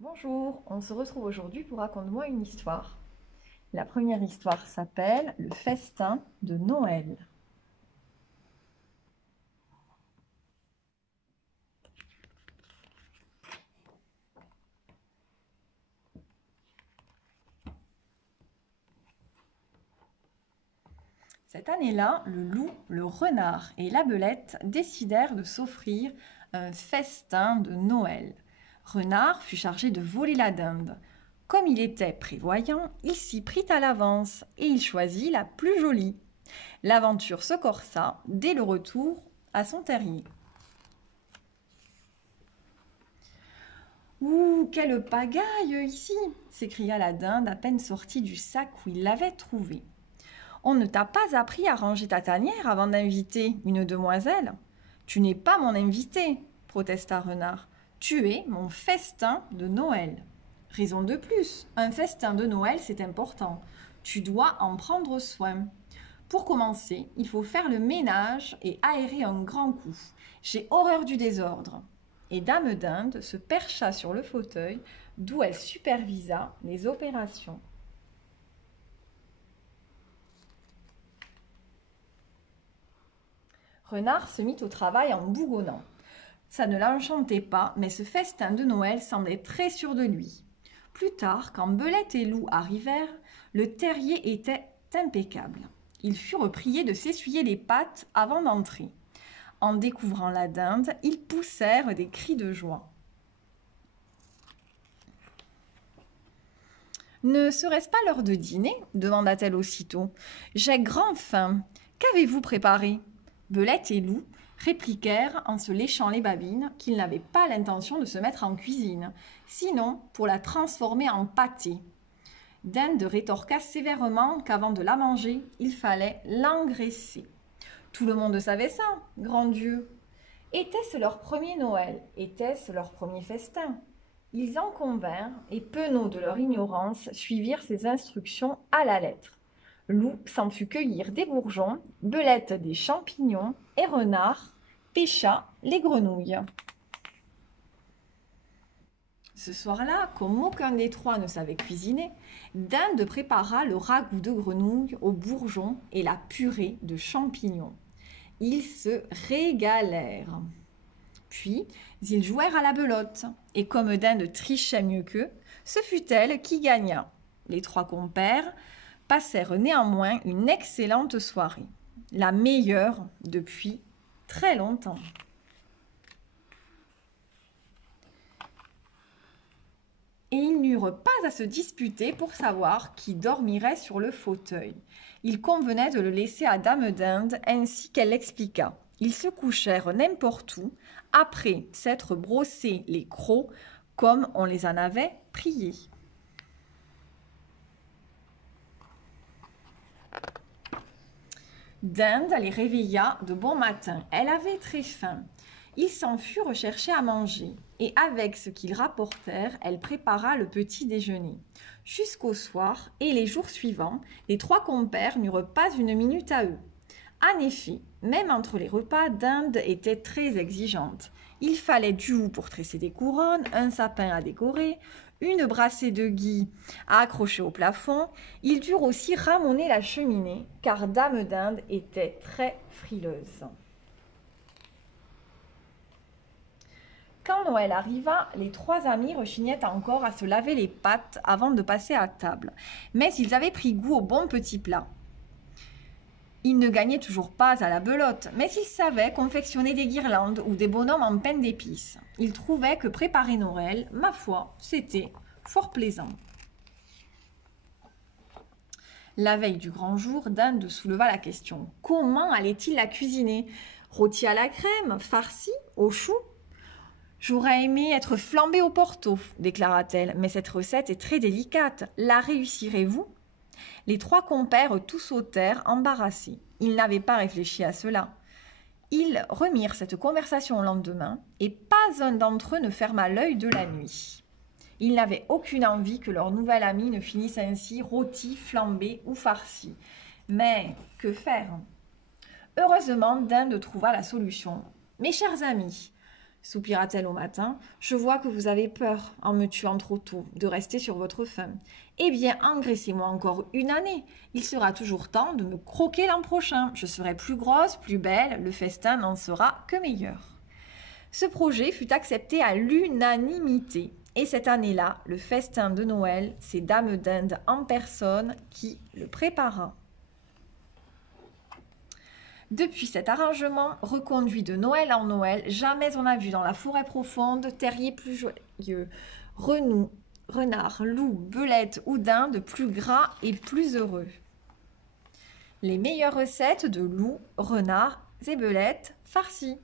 Bonjour, on se retrouve aujourd'hui pour raconter-moi une histoire. La première histoire s'appelle Le festin de Noël. Cette année-là, le loup, le renard et la belette décidèrent de s'offrir un festin de Noël. Renard fut chargé de voler la dinde. Comme il était prévoyant, il s'y prit à l'avance et il choisit la plus jolie. L'aventure se corsa dès le retour à son terrier. Ouh, quelle pagaille ici! S'écria la dinde à peine sortie du sac où il l'avait trouvée. On ne t'a pas appris à ranger ta tanière avant d'inviter une demoiselle? Tu n'es pas mon invité, protesta Renard. Tu es mon festin de Noël. Raison de plus, un festin de Noël, c'est important. Tu dois en prendre soin. Pour commencer, il faut faire le ménage et aérer un grand coup. J'ai horreur du désordre. Et Dame d'Inde se percha sur le fauteuil d'où elle supervisa les opérations. Renard se mit au travail en bougonnant. Ça ne l'enchantait pas, mais ce festin de Noël semblait très sûr de lui. Plus tard, quand Belette et Loup arrivèrent, le terrier était impeccable. Ils furent priés de s'essuyer les pattes avant d'entrer. En découvrant la dinde, ils poussèrent des cris de joie. « Ne serait-ce pas l'heure de dîner ?» demanda-t-elle aussitôt. « J'ai grand faim. Qu'avez-vous préparé ?» Belette et Loup répliquèrent en se léchant les babines qu'ils n'avaient pas l'intention de se mettre en cuisine, sinon pour la transformer en pâté. Dinde rétorqua sévèrement qu'avant de la manger, il fallait l'engraisser. Tout le monde savait ça, grand Dieu. Était-ce leur premier Noël? Était-ce leur premier festin? Ils en convinrent et, penauds de leur ignorance, suivirent ces instructions à la lettre. Loup s'en fut cueillir des bourgeons, Belette des champignons et Renard pêcha les grenouilles. Ce soir-là, comme aucun des trois ne savait cuisiner, Dinde prépara le ragoût de grenouille aux bourgeons et la purée de champignons. Ils se régalèrent. Puis, ils jouèrent à la belote, et comme Dinde trichait mieux qu'eux, ce fut elle qui gagna. Les trois compères passèrent néanmoins une excellente soirée, la meilleure depuis très longtemps. Et ils n'eurent pas à se disputer pour savoir qui dormirait sur le fauteuil. Il convenait de le laisser à Dame d'Inde, ainsi qu'elle l'expliqua. Ils se couchèrent n'importe où, après s'être brossés les crocs comme on les en avait priés. Dinde les réveilla de bon matin. Elle avait très faim. Ils s'en furent chercher à manger, et avec ce qu'ils rapportèrent, elle prépara le petit déjeuner. Jusqu'au soir et les jours suivants, les trois compères n'eurent pas une minute à eux. En effet, même entre les repas, Dinde était très exigeante. Il fallait du hou pour tresser des couronnes, un sapin à décorer, une brassée de gui à accrocher au plafond. Ils durent aussi ramoner la cheminée, car Dame d'Inde était très frileuse. Quand Noël arriva, les trois amis rechignaient encore à se laver les pattes avant de passer à table. Mais ils avaient pris goût aux bons petits plats. Ils ne gagnaient toujours pas à la belote, mais ils savaient confectionner des guirlandes ou des bonhommes en pain d'épices. Ils trouvaient que préparer Noël, ma foi, c'était fort plaisant. La veille du grand jour, Dinde souleva la question. Comment allait-il la cuisiner? Rôti à la crème, farci, au chou? J'aurais aimé être flambée au porto, déclara-t-elle, mais cette recette est très délicate. La réussirez-vous? Les trois compères tous sautèrent, embarrassés. Ils n'avaient pas réfléchi à cela. Ils remirent cette conversation au lendemain, et pas un d'entre eux ne ferma l'œil de la nuit. Ils n'avaient aucune envie que leur nouvel ami ne finisse ainsi rôti, flambé ou farci. Mais que faire? Heureusement, Dinde trouva la solution. Mes chers amis, soupira-t-elle au matin, je vois que vous avez peur, en me tuant trop tôt, de rester sur votre faim. Eh bien, engraissez-moi encore une année. Il sera toujours temps de me croquer l'an prochain. Je serai plus grosse, plus belle, le festin n'en sera que meilleur. Ce projet fut accepté à l'unanimité. Et cette année-là, le festin de Noël, c'est Dame d'Inde en personne qui le prépara. Depuis cet arrangement, reconduit de Noël en Noël, jamais on n'a vu dans la forêt profonde terrier plus joyeux, renard, loup, belette ou dinde plus gras et plus heureux. Les meilleures recettes de loup, renards et belettes farcis.